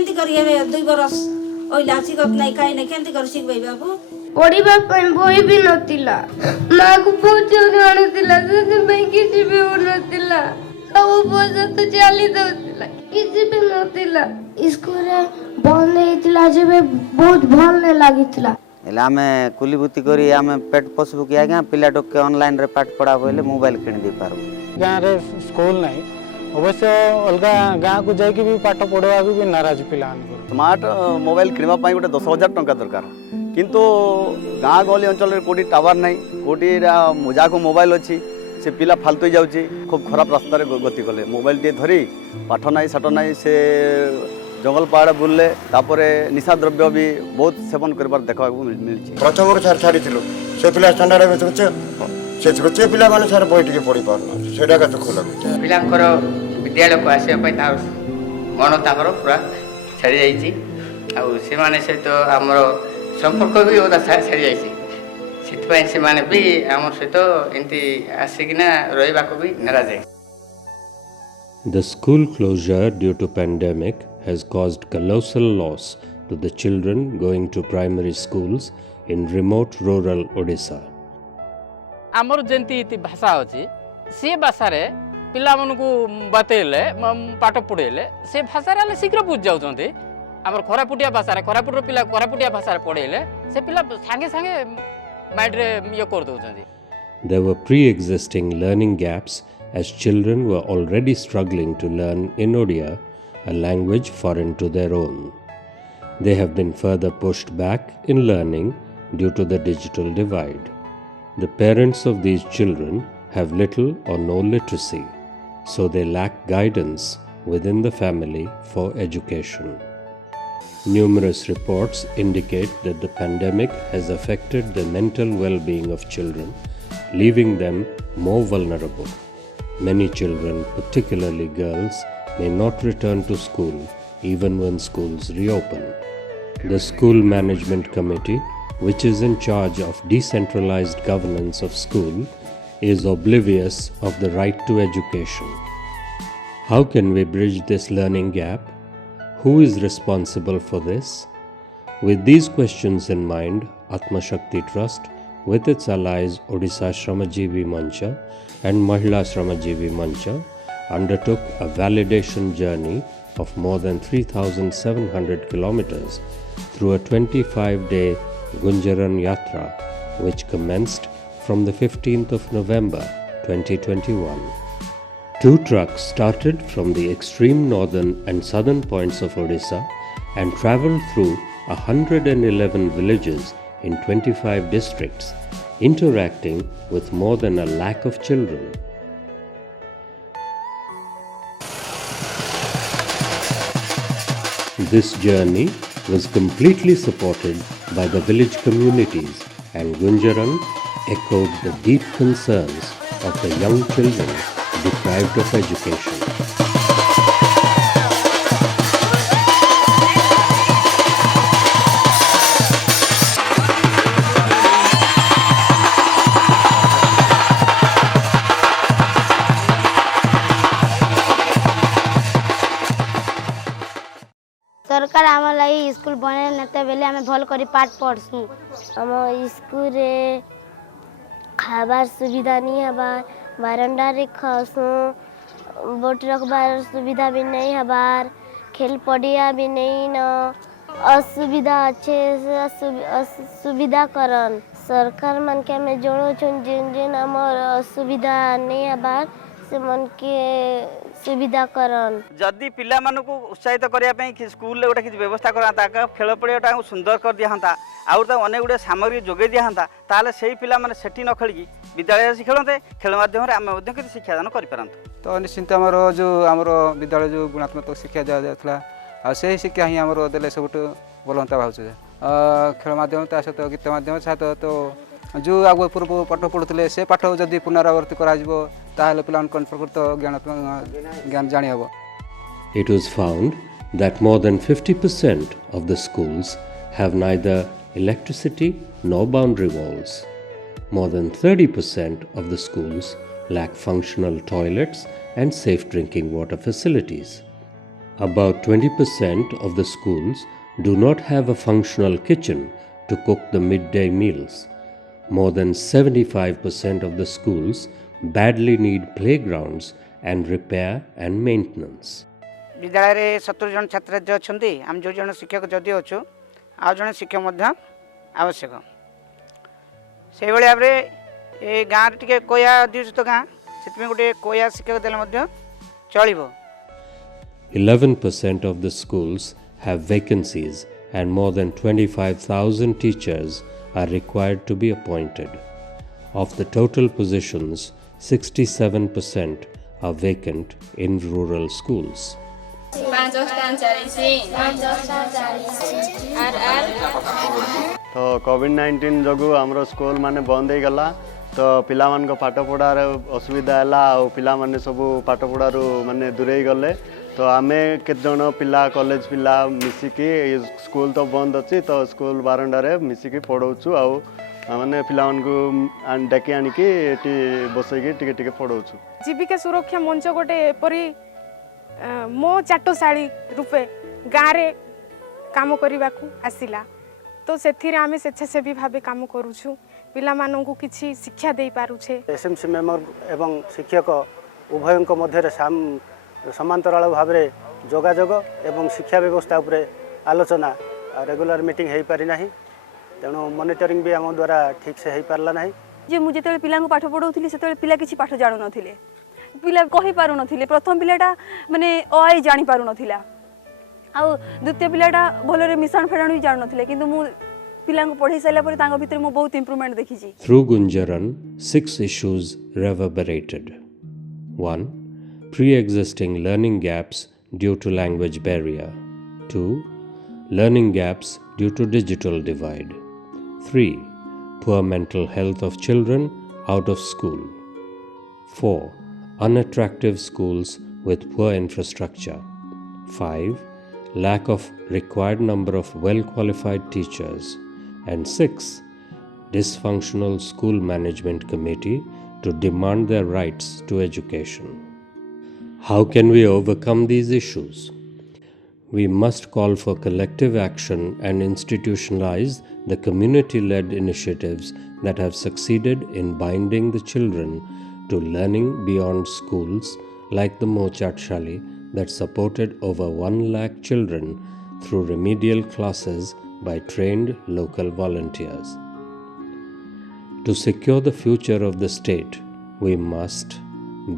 केंती करिए 2 बरस ओइला सिकत नहीं खाई नहीं केंती कर सिखबै बाबू पढ़िबा ପାଇଁ ବହି ବି ନଥିଲା ମାକୁ ପୋଛିବାକୁ ଆଣୁଥିଲା ସେଥିପାଇଁ କିଛି ବି ହଉନଥିଲା ସବୁ ପଇସା ତ ଚାଲି ଦଉଥିଲା କିଛି ବି ନଥିଲା ସ୍କୁଲରେ ବନ୍ଦ ହେଇଥିଲା ଯେବେ ବହୁତ ଭଲ ଲାଗିଥିଲା ହେଲେ ଆମେ କୁଲିବୁତି କରି ଆମେ ପେଟ ପୋଷବୁ କି ଆଜ୍ଞା ପିଲାଟୋକେ ଅନଲାଇନରେ ପାଠ ପଢ଼ା ବୋଇଲେ ମୋବାଇଲ କିଣି ଦେଇ ପାରବୁ ଗାଁରେ ସ୍କୁଲ ନାହିଁ ଅବଶ୍ୟ ଅଲଗା ଗାଁକୁ ଯାଇକି ବି ପାଠ ପଢ଼ାଇବାକୁ ବି ନାରାଜ ପିଲାମାନଙ୍କୁ ସ୍ମାର୍ଟ ମୋବାଇଲ କିଣିବା ପାଇଁ ଗୋଟେ 10,000 ଟଙ୍କା ଦରକାର କିନ୍ତୁ ଗାଁ ଗହଳି ଅଞ୍ଚଳରେ କେଉଁଠି ଟାୱାର ନାହିଁ କେଉଁଠି ଯାହାକୁ ମୋବାଇଲ ଅଛି ସେ ପିଲା ଫାଲତୁ ଯାଉଛି ଖୁବ୍ ଖରାପ ରାସ୍ତାରେ ଗତି କଲେ ମୋବାଇଲଟିଏ ଧରି ପାଠ ନାହିଁ ସାଠ ନାହିଁ ସେ जंगल पहाड़ बुलले तापर निशा द्रव्य भी बहुत सेवन करबार देखा मिलछि प्रथम छाड़ी से पिला स्टैंडर्ड में से पिला माने सर बही टिके पढ़ी पारना सेटा का तो खोला पिलांकर विद्यालय को आसिया पई तार मन ताकर पूरा छाड़ी जाईछि आ से माने से तो हमर संपर्क भी ओदा छाड़ी जाईछि सितपई से माने भी हमर से तो एंती आसिकिना रहिबा को भी नाराज है. The school closure due to pandemic has caused colossal loss to the children going to primary schools in remote rural Odisha. आमर जेंती भाषा अच्छी सी भाषा रे पिला को बतेले पाठ पढ़ेले से भाषा रे शीघ्र बुझ जाउछन्ते आमर खरापुटिया भाषा रे खरापुटर पिला खरापुटिया भाषा रे पढ़ेले से पिला संगे संगे माइंड रे ये कर दउछन्ते. There were pre-existing learning gaps as children were already struggling to learn in Odia, a language foreign to their own. They have been further pushed back in learning due to the digital divide. The parents of these children have little or no literacy, so they lack guidance within the family for education. Numerous reports indicate that the pandemic has affected the mental well-being of children, leaving them more vulnerable. Many children, particularly girls, may not return to school even when schools reopen. The School Management Committee, which is in charge of decentralized governance of school, is oblivious of the right to education. How can we bridge this learning gap? Who is responsible for this? With these questions in mind, Atma Shakti Trust, with its allies Odisha Shramajeebee Mancha and Mahila Shramajeebee Mancha, undertook a validation journey of more than 3,700 kilometers through a 25-day Gunjaran Yatra, which commenced from the 15th of November 2021. 2 trucks started from the extreme northern and southern points of Odisha and travelled through 111 villages in 25 districts, interacting with more than 1 lakh of children. This journey was completely supported by the village communities, and Gunjaran echoed the deep concerns of the young children deprived of education. सरकार आम लगी school बने नेते बेले आम भल कर पाठ पढ़सु आम स्कूल रे खाबार सुविधा नहीं हबार बारंडा रे खासु बोट रखबार सुविधा भी नहीं हबार खेल पड़िया भी नहीं न असुविधा अच्छे सुविधा करन सरकार मन के में जोड़ो छन जिन जिन हमर असुविधा नहीं हबार से मन के सुविधा करन जदि पिला मानू को उत्साहित करिया पई कि स्कूल ले गोटे कि व्यवस्था कराता खेल पड़ियाटा सुंदर कर दिहांता आउ तो अनेक गुड़े सामग्री जोगे दिहांता ताले सेही पिला माने सेठी न खेली विद्यालय आसी खेलते खेल माध्यम रे आमे मध्य कि शिक्षादान करि परंतु. तो निश्चिंत आमर विद्यालय जो गुणात्मक शिक्षा दिया जाता आ से शिक्षा ही आमर देले सबुठ बोलंता भावुचे खेल माध्यम ता सहित गीत माध्यम छात्र तो जो आगु पूर्व पाठ पढ़ुते से पाठ जदि पुनरावृत्ति करा प्रकृत ज्ञान जानी हम. It was found that more than 50% of the schools have neither electricity nor boundary walls. More than 30% of the schools lack functional toilets and safe drinking water facilities. About 20% of the schools do not have a functional kitchen to cook the midday meals. More than 75% of the schools badly need playgrounds and repair and maintenance. विद्यालय रे 70 जन छात्र जो अछंती हम जो जन शिक्षक जदि अछु आ जन शिक्षक मध्य आवश्यक से भली भाबरे ए गाँव टिके कोया दिउत गाँ सेतमे गोटे कोया शिक्षक देले मध्य चलिबो 11% of the schools have vacancies and more than 25,000 teachers are required to be appointed. Of the total positions, 67% are vacant in rural schools. तो कोविड-19 जगु हमरो स्कूल माने बंद हो गला तो पिला मान को पाठ पढ़ार असुविधा है आ पिला माने सब पाठ पढ़ारू माने दूरे गले तो आमे केत जन पिला कॉलेज पिला मिसिकी स्कूल तो बंद अच्छी तो स्कूल बारंडारे मिसिकी पढ़ाऊँ आ माने पिला मान को डाकी आनिकी एटी बसैकी टिके टिके पढ़ाऊँ जीविका सुरक्षा मंच गोटे एपरी मो चाटशाली रूपे गाँव में काम करने आसला तो से आम स्वेच्छासेवी भाव कम करुँ पिला मानू किसी शिक्षा दे पारुछे एसएमसी मेंबर एवं शिक्षक उभयों मध्य समांतराल भाव में जोगाजोग एवं शिक्षा व्यवस्था उपरे आलोचना रेगुलर मीटिंग हो पारि ना तेणु मॉनिटरिंग भी आम द्वारा ठीक से हो पारला ना जे मुझे जो पिला पाठ पढ़ाऊली से पिला किसी पाठ जाणु नथिले पिला कहि पारु नथिले प्रथम पिलाटा माने अ जानि पारु नथिला आ द्वितीय पिलाटा भलरे मिसान फेडाणु भी जाणु नथिले किंतु मु पिला को पढ़ाई साइला पर तांग भितर मु बहुत improvement देखिछि Through Gunjaran, 6 issues reverberated. 1. Pre-existing learning gaps due to language barrier. 2. Learning gaps due to digital divide. 3. Poor mental health of children out of school. 4. Unattractive schools with poor infrastructure. 5. Lack of required number of well-qualified teachers. And 6. Dysfunctional school management committee to demand their rights to education. How can we overcome these issues? We must call for collective action and institutionalize the community-led initiatives that have succeeded in binding the children to learning beyond schools, like the Mochatshali that supported over 1 lakh children through remedial classes by trained local volunteers. To secure the future of the state, we must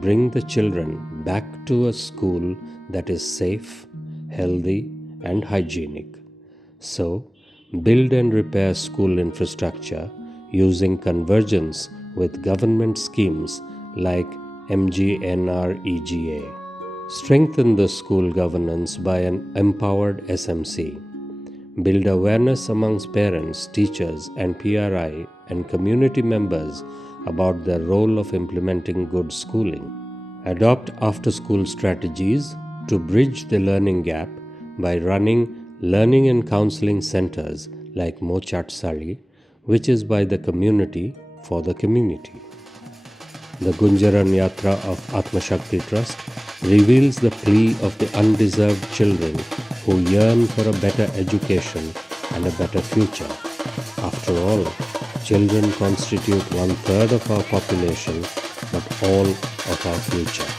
bring the children back to a school that is safe, healthy, and hygienic. So, build and repair school infrastructure using convergence with government schemes like MGNREGA. Strengthen the school governance by an empowered SMC. Build awareness amongst parents, teachers, and PRI and community members about the role of implementing good schooling. Adopt after-school strategies to bridge the learning gap by running learning and counseling centers like Mochatshali, which is by the community for the community. The Gunjaran Yatra of Atmashakti Trust reveals the plea of the undeserved children who yearn for a better education and a better future. After all, children constitute 1/3 of our population, but all of our future.